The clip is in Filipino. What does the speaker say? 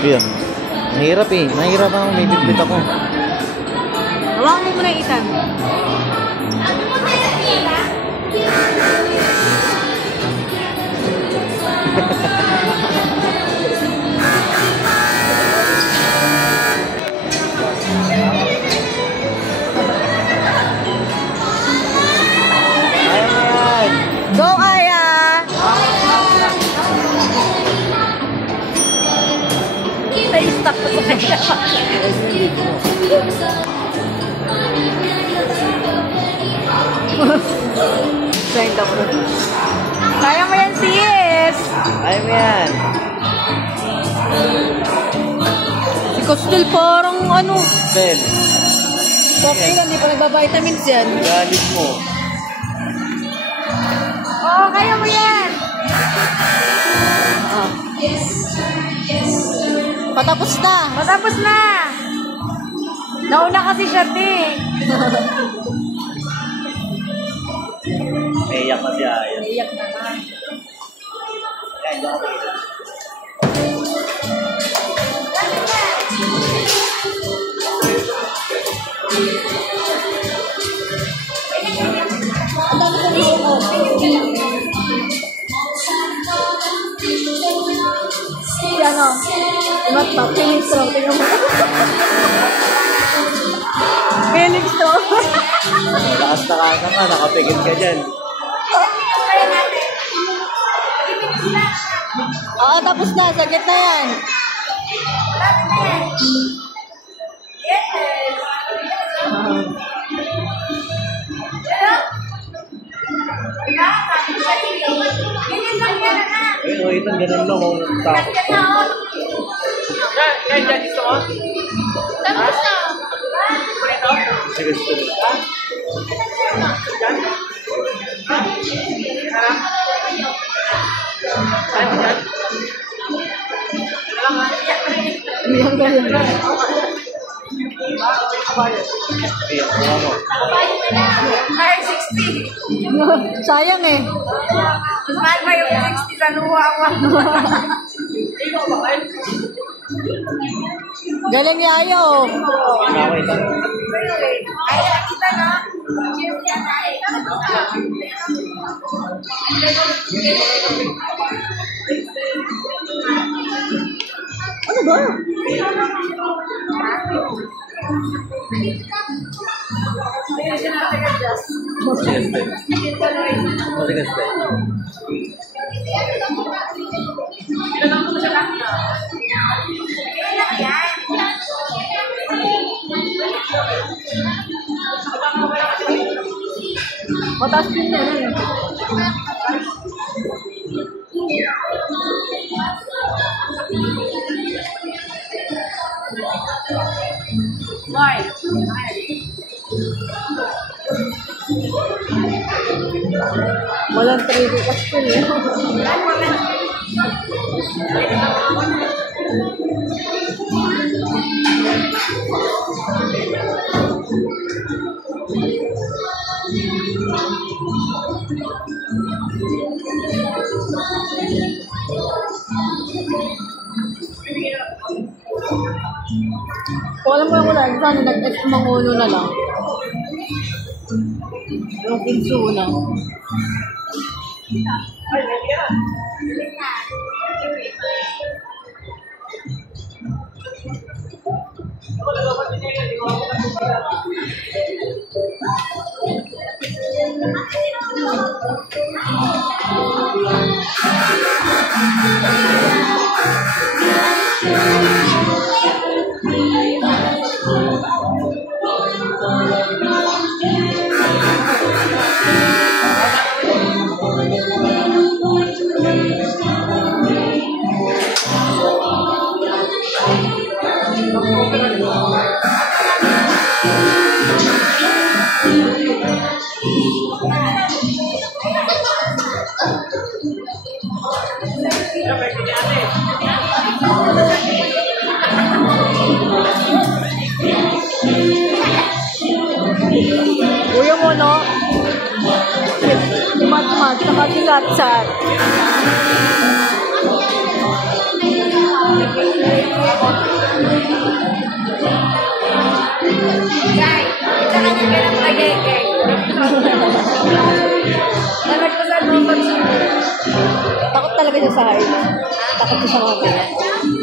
Ayan. Mahirap eh. Mahirap ako. May bitbit ako. Hawakan mo muna, Ethan. Go, Aya! Na-stuck pa sa kanya. Kaya mo yan, sis! Kaya mo yan. Si Costel parang ano. Then, Okay lang, di pa nagba-vitamins yan. galit mo. Oo, kaya mo yan! Patapos na! Patapos na! Nauna kasi siya, te. Naiyak na si Aya. Iyak na nga. Ano? Imat pa? Phoenix Row. Tingnan mo. Phoenix Row. Lakas na ka naman. Nakapigil ka dyan. Oo, tapos na. Saglit na yan. Ayun, oh, ito. Ganun lang. Kung takot. Yan, gusto mo? Tapos na. Sige, sige. Iyak na yan. Iyak mo ako. Sayang eh. Mahal ba yung 60 sa luwa ako? Galing ni Aya oh. Ako ito. Ay, kita na. Cheers yan, ay. Ano ba? Sige, sige. Sige, sige. Mataas din yan eh. Boy. Walang 3D Costel eh. Kung alam mo yung ulan, sana nag-text manguno na lang. Yung pinso na. Kuya mo, no? Si Matmat, saka si Latsat. Guys, ito ka niya kailang pagege. Dapat ko sa mga pag-sunod. Takot talaga siya sa height. Takot siya sa mga ganyan.